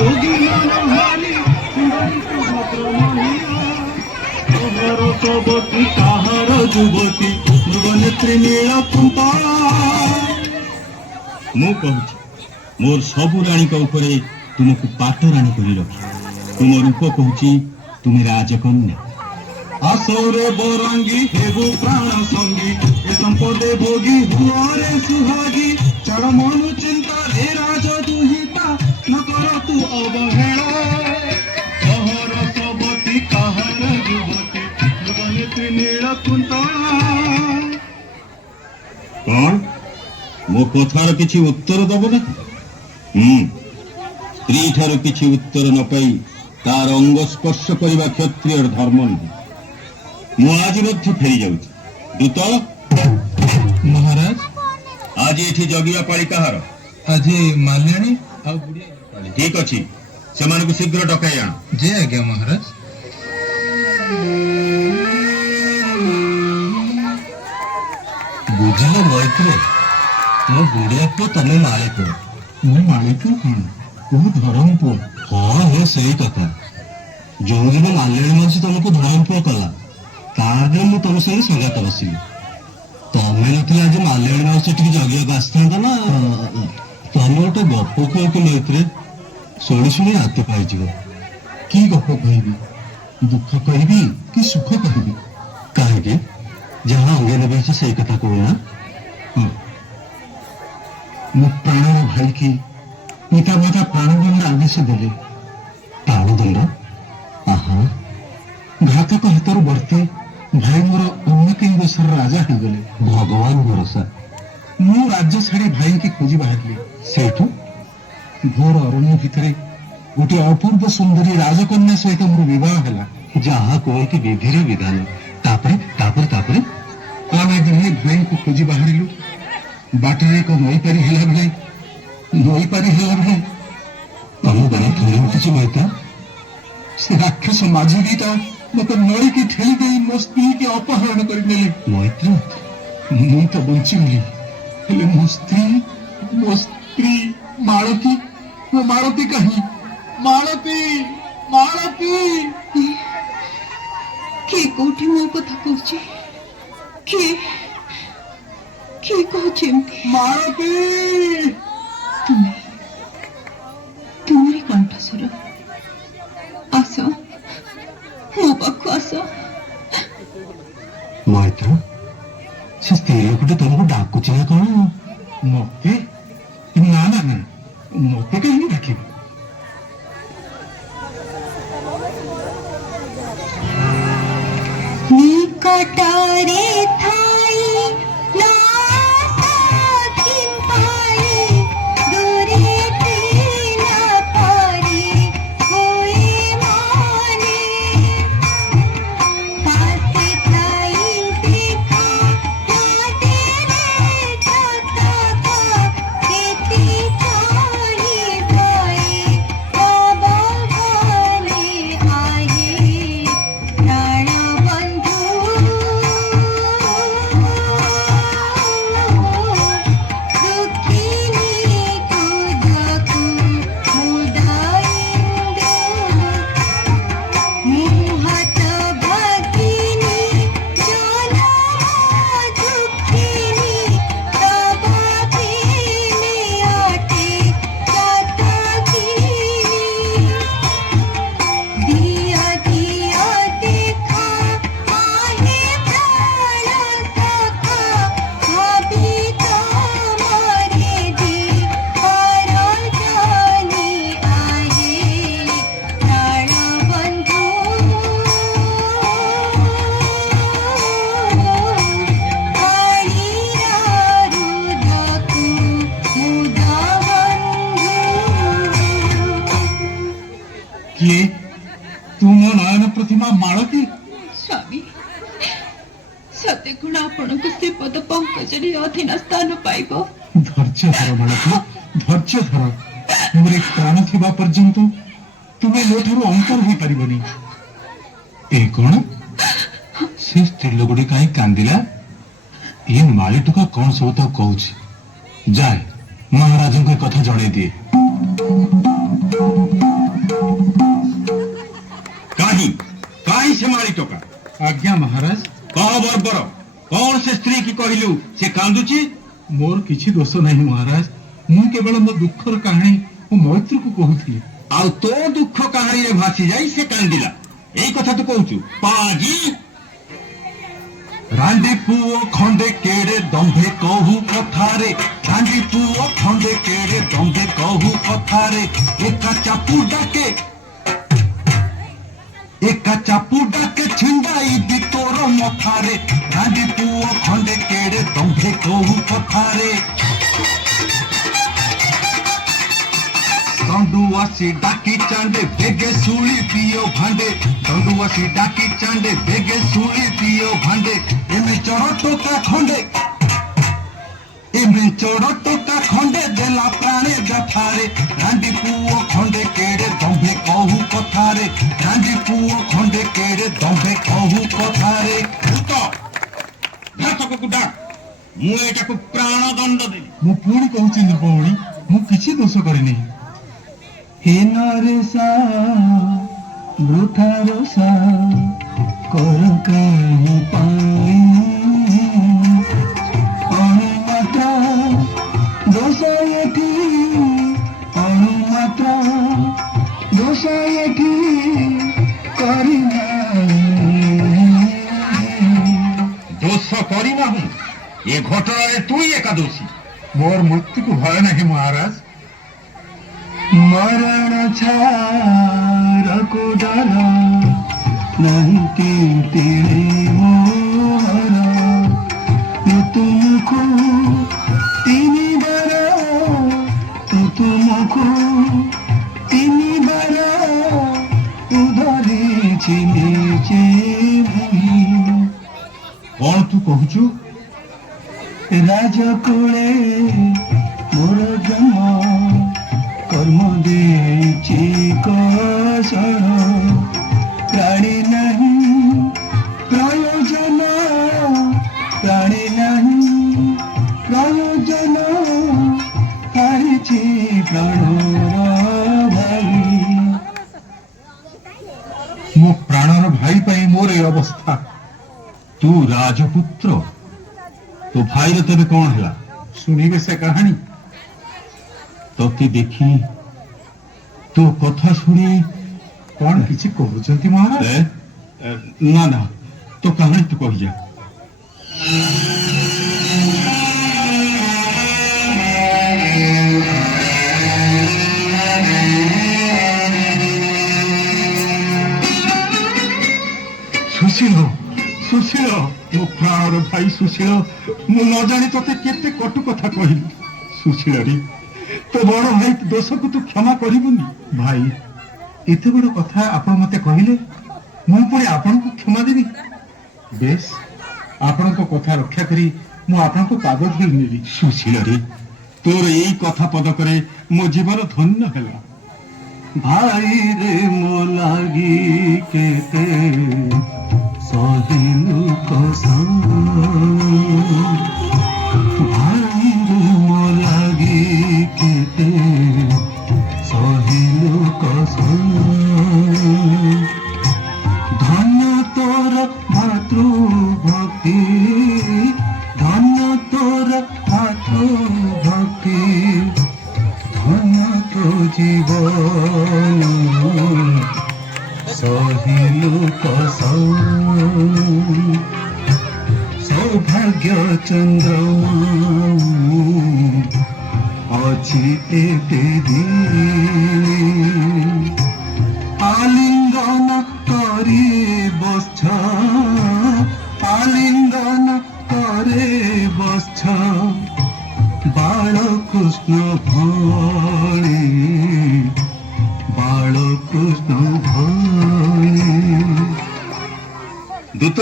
যোগী মনোহারী সবতী কাহার যুবতী মৃগনেত্রী নীলকুন্ত ମୁଁ କହୁଛି ମୋର ସବୁ ରାଣୀଙ୍କ ଉପରେ ତୁମକୁ ପାଟ ରାଣୀ କରି ରଖି ତୁମ ରୂପ କହୁଛି ତୁମେ ରାଜକନ୍ୟା ଆସରେ ବରଙ୍ଗୀ ହେବୁ ପ୍ରାଣ ସଙ୍ଗୀ ଏ ସମ୍ପଦେ ଭୋଗୀ ହୁଅରେ ସୁହାଗୀ ଛାଡ଼ ମନୁ ଚିନ୍ତାରେ ରାଜ ଦୁହିତା ନ କର ତୁ ଅବହେଳା ସହର ସବତୀ କାହାର ଯୁବତୀ ମୃଗନେତ୍ରୀ ନୀଳକୁନ୍ତ କଣ ମୋ କଥାର କିଛି ଉତ୍ତର ଦବ ନାହିଁ ସ୍ତ୍ରୀ ଠାରୁ କିଛି ଉତ୍ତର ନ ପାଇ ତାର ଅଙ୍ଗ ସ୍ପର୍ଶ କରିବା କ୍ଷତ୍ରିୟର ଧର୍ମ ନୁହେଁ ମୁଁ ଆଜି ମଧ୍ୟ ଫେରି ଯାଉଛି ଦୂତ ମହାରାଜ ଆଜି ଏଠି ଜଗିବା ପାଳି କାହାର ଆଜି ମାଲ୍ୟାଣୀ ଆଉ ଠିକ ଅଛି ସେମାନଙ୍କୁ ଶୀଘ୍ର ଡକାଇ ଆଣ ଯେ ଆଜ୍ଞା ମହାରାଜ ବୁଝିଲ ମୈତ୍ରୀ ମୁଁ ବୁଢିଆ ପୁଅ ତମେ ମାଳି ପୁଅ ମୁଁ ମାଳି ପୁଅ ତୁ ଧରମ ପୁଅ ହଁ ହେ ସେଇ କଥା ଯୋଉଦିନ ମାଲ୍ୟାଣୀ ମାଂସ ତମକୁ ଧରମ ପୁଅ କଲା ତାର ମୁଁ ତମ ସାଙ୍ଗେ ସଙ୍ଗାତ ବସିଲି ତମେ ନଥିଲେ ଆଜି ମାଲ୍ୟାଣୀ ମାଂସ ଟିକେ ଜଗିବାକୁ ଆସିଥାନ୍ତା ନା ତମେ ଗୋଟେ ଗପ କୁହ କି ମୈତ୍ରୀ ଶୁଣି ଶୁଣି ହାତୀ ପାଇଯିବ କି ଗପ କହିବି ଦୁଃଖ କହିବି କି ସୁଖ କହିବି କାହିଁକି ଯାହା ଅଙ୍ଗେ ନେବେଇଛ ସେଇ କଥା କହୁନା ମୋ ପ୍ରାଣର ଭାଇକି ପିତା ମାତା ପ୍ରାଣଦଣ୍ଡ ଆଦେଶ ଦେଲେ ପ୍ରାଣଦଣ୍ଡ ଆହା ଘାତକ ହାତରୁ ବର୍ତ୍ତି ଭାଇ ମୋର ଅନ୍ୟ କେଉଁ ଦେଶର ରାଜା ହେଇଗଲେ ଭଗବାନ ଭରସା ମୁଁ ରାଜ୍ୟ ଛାଡ଼ି ଭାଇକି ଖୋଜି ବାହାରିଲି ସେଇଠୁ ଘୋର ଅରଣ୍ୟ ଭିତରେ ଗୋଟିଏ ଅପୂର୍ବ ସୁନ୍ଦରୀ ରାଜକନ୍ୟା ସହିତ ମୋର ବିବାହ ହେଲା ଯାହା କୁହନ୍ତି ବିଧିର ବିଧାନ ତାପରେ ତାପରେ ତାପରେ ଆମେ ଦୁହେଁ ଭାଇଙ୍କୁ ଖୋଜି ବାହାରିଲୁ ବାଟରେ ଏକ ନଈପାରି ହେଲା ବେଳେ ତମ ବଳ ଥରେ ଉଠିଛି ମୈତା ସେ ରାକ୍ଷସ ମାଝି ଦିଟା ମତେ ନଈକି ଠେଲି ଦେଇ ମୋ ସ୍ତ୍ରୀକି ଅପହରଣ କରିନେଲେ ମୈତ୍ରୀ ମୁଁ ତ ବଞ୍ଚିଗଲି ହେଲେ ମୋ ସ୍ତ୍ରୀ ମାଳତୀ ମୋ ମାଳତୀ କାହିଁ ମାଳତୀ କିଏ କୋଉଠି ମୋ କଥା କହୁଛି କିଏ କହୁଛି ଏମିତି ମାଳତୀ ତୁମରି କଣ୍ଠସ୍ୱର ଆସ ମୋ ପାଖକୁ ଆସ ମୈତ୍ର ସେ ସ୍ତ୍ରୀ ଲୋକଟେ ତମକୁ ଡାକୁଛି ନା କଣ ମତେ ନା ନା ନା ମତେ କାହିଁକି ଡାକିବ ନିକଟରେ କିଏ ତୁମ ନୟନ ପ୍ରତିମା ମାଳତୀ ସ୍ୱାମୀ ସତେ ଗୁଣ ଆପଣଙ୍କୁ ସେ ପଦ ପଙ୍କଜରେ ଅଧୀନ ସ୍ଥାନ ପାଇବ ଧୈର୍ଯ୍ୟ ଧର ମାଳତୀ ଧୈର୍ଯ୍ୟ ଧର ମୋର ପ୍ରାଣ ଥିବା ପର୍ଯ୍ୟନ୍ତ ତୁମେ ମୋ ଠାରୁ ଅନ୍ତର ହୋଇପାରିବନି ଏ କଣ ସେ ସ୍ତ୍ରୀ ଲୋକଟି କାହିଁ କାନ୍ଦିଲା ଏ ମାଳି ଟୁକା କଣ ସବୁ ତାକୁ କହୁଛି ଯାଏ ମହାରାଜଙ୍କ କଥା ଜଣେଇ ଦିଏ आज्ञा महाराज। कह बर्बर कौन से स्त्री की कहलु से कांदुची? मोर किछि दोष नहीं महाराज, मु केवल मो दुखर कहानी मो मैत्री को कहूथी। आ तो दुख कहानी रे भासी जाई से कांदिला एई कथा तो कहूचु पाजी। रांडी पुओ खंडे केड़े दंभे कहू कथारे, रांडी पुओ खंडे केड़े दंभे कहू कथारे, एका चापू डाके छिंदाई दी तोर मथारे, रांडी पुओ खंडे केड़े दंभे कहू कथारे। दंडुआसी डाकी चांडे बेगे सुली पियो भांडे, दंडुआसी डाकी चांडे बेगे सुली पियो भांडे, एमे चोर टोका खंडे देला प्राणे दफारे, रांडी पुओ खंडे केड़े दंभे कहू कथारे, रांडी पुओ खंडे केड़े दंभे कहू कथारे। घातक को डाक मु एटा को प्राण दंड देली। मु पुणी कहूची निर्भौणी, मु किछि दोष करिनी। हे नरेशा वृथारसा कर कहीं पाई, अनुमात्रा दोष एठी, अनुमात्रा दोष एठी करी दोष करी ना हूं ये घटना रे तू ही एका दोषी। मोर मृत्यु को भय नहीं महाराज। मरण छारको डर नहीं तीर्तिले मोर, तुमको तिमी बर, तुमको तिमी बर उधरे छिमेचे भूमि। कौन तू कहूचु? राजकुले मोर जन्म कर्म देछि कौशल, प्राणी नहीं प्रयोजन, प्राणी नहीं प्रयोजन, हारिछि प्राणर भाई। मो प्राणर भाई पाई मोर ए अवस्था। तू राजपुत्र तो भाईर तेरे कौन है? शुणिबे से कहानी। तोते देखी तो कथा शुणी कौन किछि कहउचंती महाराज? ना ना तो कहानी तू कह जा। सुशील सुशील मो प्राणर भाई सुशील, मु न जानी तोते केते कटु कथा कहिली। सुशील रे तो बड़ भाई दोष को तू क्षमा करिबुनी। भाई एते बड़ कथा आपण मते कहिले, मु पुणी आपण को क्षमा देबी? बेस आपण को कथा रक्षा करी मु आपण को कागज धरि नेली। सुशील रे तोर एई कथा पद करे मो जीवन धन्य हैला। भाई रे मो लागी केते सहिलु कसम, भाई रे मो लागी केते सहिलु कसम, धन्य तोर मातृ भक्ति, धन्य तोर मातृ भक्ति, धन्य तो जीवन सहिलु कसम, सौभाग्य चंद्रमा अछि एते दिन, आलिंगन करे बस्छ, आलिंगन करे बस्छ, बालकृष्ण भणे, बालकृष्ण भणे। दूत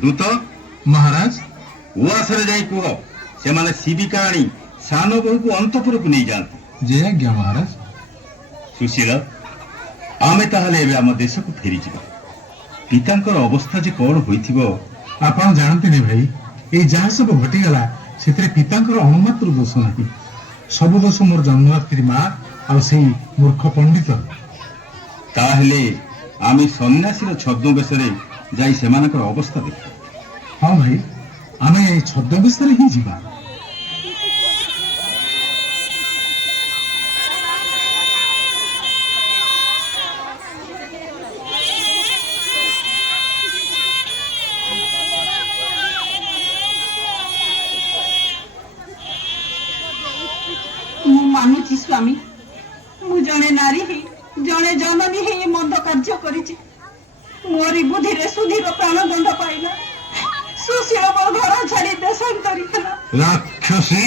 दूत महाराज उआसरे जाई कुह से माने शिविका आनी सान बहु को अंतपुर को नहीं जाते। जय आज्ञा महाराज। सुशील आमे ताहले एबे आम देश को फेरी जिबा। पितांकर अवस्था जे कोन होइथिबो आपण जानते नहीं भाई, ए जहाँ सब घटीगला से पितांकर अणुमात्र दोष नहीं, सब दोष मोर जन्मदात्री माँ आ मूर्ख पंडित। ताहले आमे सन्यासीर छद्म बेशरे ଯାଇ ସେମାନଙ୍କର ଅବସ୍ଥା ଦେଖ। ହଁ ଭାଇ, ଆମେ ଛଦ୍ମବେଶରେ ହିଁ ଯିବା। ମୁଁ ମାନୁଛି ସ୍ୱାମୀ, ମୁଁ ଜଣେ ନାରୀ ହେଇ ଜଣେ ଜନନୀ ହେଇ ମନ୍ଦ କାର୍ଯ୍ୟ କରିଛି। ମୋରି ବୁଦ୍ଧିରେ ସୁଧୀର ପ୍ରାଣଦଣ୍ଡ ପାଇଲା, ସୁଶୀଳ ମୋ ଘର ଛାଡି ଦେଶାନ୍ତରୀ ହେଲା। ରାକ୍ଷସୀ,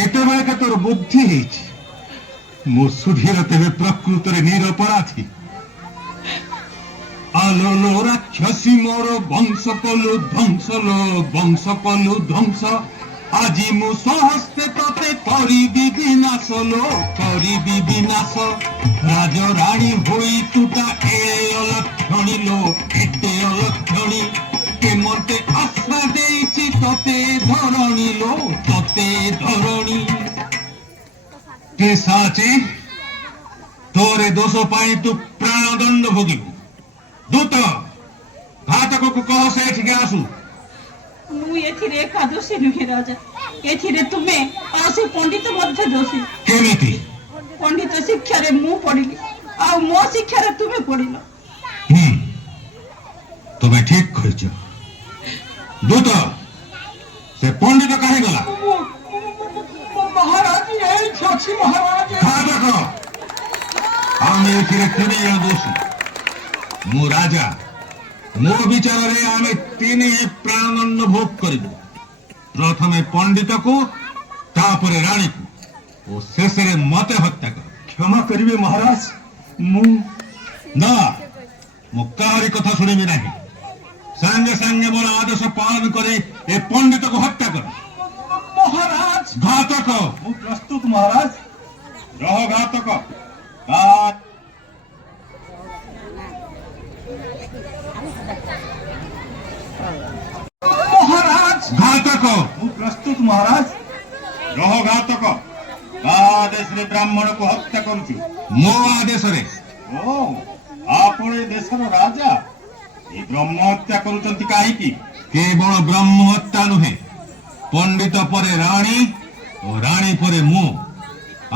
ଏତେବେଳେ ତୋର ବୁଦ୍ଧି ହେଇଛି। ମୋ ସୁଧୀର ତେବେ ପ୍ରକୃତରେ ନିରପରାଧୀ। ଆଲୋ ରାକ୍ଷସୀ, ମୋର ବଂଶ କଲୁ ଧ୍ୱଂସ, ଲୋ ବଂଶ କଲୁ ଧ୍ୱଂସ। ଆଜି ମୁଁ ସହସ୍ତେ ତତେ କରିବି ବିନାଶ, ଲୋ କରିବି ବିନାଶ। ରାଜରାଣୀ ହୋଇ ତୁଟା ଏଡ଼େ ଅଲକ୍ଷଣୀ, ଲୋ ଏତେ ଅଲକ୍ଷଣୀ। କେମତେ ଆଶା ଦେଇଛି ତତେ ଧରଣୀ, ଲୋ ତତେ ଧରଣୀ। ପିଶାଚୀ, ତୋରେ ଦୋଷ ପାଇଁ ତୁ ପ୍ରାଣଦଣ୍ଡ ଭୋଗିବୁ। ଦୂତ, ଘାତକକୁ କହ ସେ ଏଠିକି ଆସୁ। ମୁଁ ଏଥିରେ ଏକା ଦୋଷୀ ନୁହେଁ ରାଜା, ଏଥିରେ ତୁମେ ଆଉ ସେ ପଣ୍ଡିତ ମଧ୍ୟ ଦୋଷୀ। କେମିତି? ପଣ୍ଡିତ ଶିକ୍ଷାରେ ମୁଁ ପଢିଲି, ଆଉ ମୋ ଶିକ୍ଷାରେ ତୁମେ ପଢିଲ। ତୁମେ ଠିକ କହିଛ। ଦୂତ, ସେ ପଣ୍ଡିତ କାହିଁ ଗଲା? ମହାରାଜ ଏଇଠି ଅଛି ମହାରାଜ। ଘାତକ, ଆମେ ଏଥିରେ ତିନି ଜଣ ଦୋଷୀ। ମୁଁ ରାଜା, ମୋ ବିଚାରରେ ଆମେ ତିନି ପ୍ରାଣଦଣ୍ଡ ଭୋଗ କରିବୁ। ପ୍ରଥମେ ପଣ୍ଡିତକୁ, ତାପରେ ରାଣୀକୁ ଓ ଶେଷରେ ମତେ ହତ୍ୟା କର। କ୍ଷମା କରିବେ ମହାରାଜ, ନା, ମୁଁ କାହାରି କଥା ଶୁଣିବି ନାହିଁ। ସାଙ୍ଗେ ସାଙ୍ଗେ ମୋର ଆଦେଶ ପାଳନ କରି ଏ ପଣ୍ଡିତକୁ ହତ୍ୟା କର। ମହାରାଜ। ଘାତକ, ମୁଁ ପ୍ରସ୍ତୁତ ମହାରାଜ। ରହ ଘାତକ। ମହାରାଜ। ଘାତକ, ମୁଁ ପ୍ରସ୍ତୁତ ମହାରାଜ। ରହ ଘାତକ। କା ଆଦେଶରେ ବ୍ରାହ୍ମଣକୁ ହତ୍ୟା କରୁଛୁ? ମୋ ଆଦେଶରେ। ଓ, ଆପଣ ଏ ଦେଶର ରାଜା, ଏ ବ୍ରହ୍ମ ହତ୍ୟା କରୁଛନ୍ତି କାହିଁକି? କେବଳ ବ୍ରହ୍ମ ହତ୍ୟା ନୁହେଁ, ପଣ୍ଡିତ ପରେ ରାଣୀ ଓ ରାଣୀ ପରେ ମୁଁ,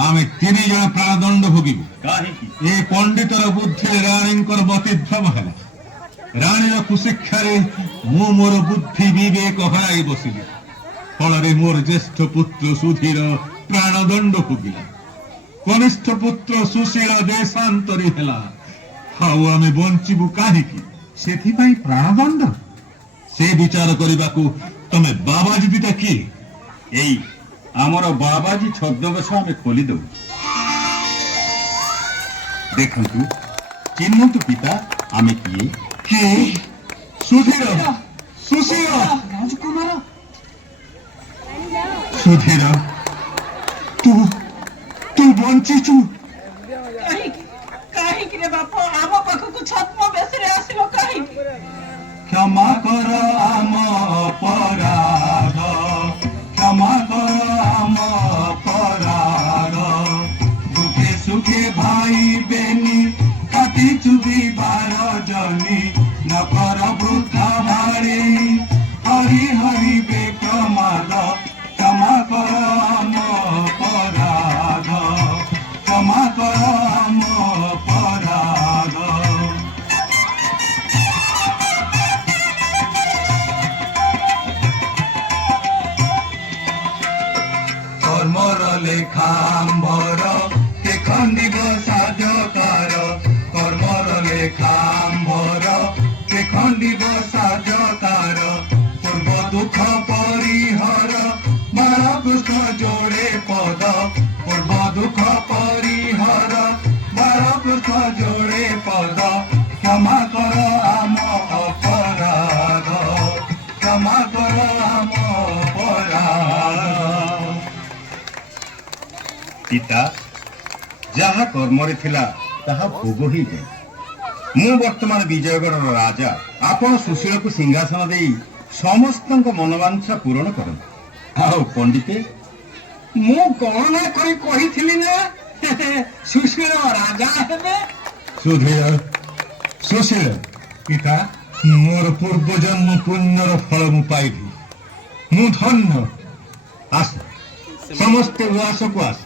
ଆମେ ତିନି ଜଣ ପ୍ରାଣଦଣ୍ଡ ଭୋଗିବୁ। କାହିଁକି? ଏ ପଣ୍ଡିତର ବୁଦ୍ଧିରେ ରାଣୀଙ୍କର ମତିଭ୍ରମ ହେଲା। ରାଣୀର କୁଶିକ୍ଷାରେ ମୁଁ ମୋର ବୁଦ୍ଧି ବିବେକ ହରାଇ ବସିଲି। ଫଳରେ ମୋର ଜ୍ୟେଷ୍ଠ ପୁତ୍ର ସୁଧୀର ପ୍ରାଣଦଣ୍ଡ ଭୋଗିଲା। କନିଷ୍ଠ ପୁତ୍ର ସୁଶୀଳ ଦେଶାନ୍ତରୀ ହେଲା। ଆଉ ଆମେ ବଞ୍ଚିବୁ କାହିଁକି? ସେଥିପାଇଁ ପ୍ରାଣଦଣ୍ଡ? ସେ ବିଚାର କରିବାକୁ ତମେ ବାବାଜୀ ଦିଟା କିଏ? ଏଇ ଆମର ବାବାଜୀ ଛଦ୍ମବେଶ ଆମେ ଖୋଲିଦେବୁ। ଦେଖନ୍ତୁ, ଚିହ୍ନନ୍ତୁ ପିତା, ଆମେ କିଏ? କିଏ? ସୁଧୀର, ସୁଶୀଳ, ରାଜକୁମାର। ସୁଧୀର, ତୁ ବଞ୍ଚିଛୁ। କାହିଁକି କାହିଁକି ରେ ବାପ ଆମ ପାଖକୁ ଛଦ୍ମବେଶରେ ଆସିଲ କାହିଁକି? କ୍ଷମା କର ଆମ ଅପରାଧ, କ୍ଷମା କର ଆମ ଅପରାଧ। ଦୁଃଖେ ସୁଖେ ଭାଇ ବେନି, କାଟିଛୁ ବିବାର ଜନି। ନ କର ବୃଥା ଭାଳେନି, ହରି ହରି ବେକ୍ରମାଦ। କ୍ଷମା କର ଆମ ଅପରାଧ, କ୍ଷମା କର ଆମ ଅପରାଧ। কর্মর লেখাম্বর কে খণ্ডিব সাজকার। কর্মর লেখাম্বর কে খণ্ডিব সাজকার। পূর্ব দুঃখ পরিহর, বারপৃষ্ঠ জোড়ে পদ। পূর্ব দুঃখ পরিহর, বারপৃষ্ঠ জোড়ে পদ। ক্ষমা কর আম অপরাধ, ক্ষমা কর আম অপরাধ। ପିତା, ଯାହା କର୍ମରେ ଥିଲା ତାହା ଭୋଗ ହେଇଯାଏ। ମୁଁ ବର୍ତ୍ତମାନ ବିଜୟଗଡ଼ର ରାଜା। ଆପଣ ସୁଶୀଳକୁ ସିଂହାସନ ଦେଇ ସମସ୍ତଙ୍କ ମନୋବାଞ୍ଛା ପୂରଣ କରନ୍ତୁ। ଆଉ ପଣ୍ଡିତେ, ମୁଁ ଗଣନା କରି କହିଥିଲି ନା ସୁଶୀଳ ରାଜା ହେବେ। ସୁଧୀର, ସୁଶୀଳ, ପିତା, ମୋର ପୂର୍ବ ଜନ୍ମ ପୁଣ୍ୟର ଫଳ ମୁଁ ପାଇବି। ମୁଁ ଧନ୍ୟ। ଆସ ସମସ୍ତେ ଉଆସକୁ ଆସ।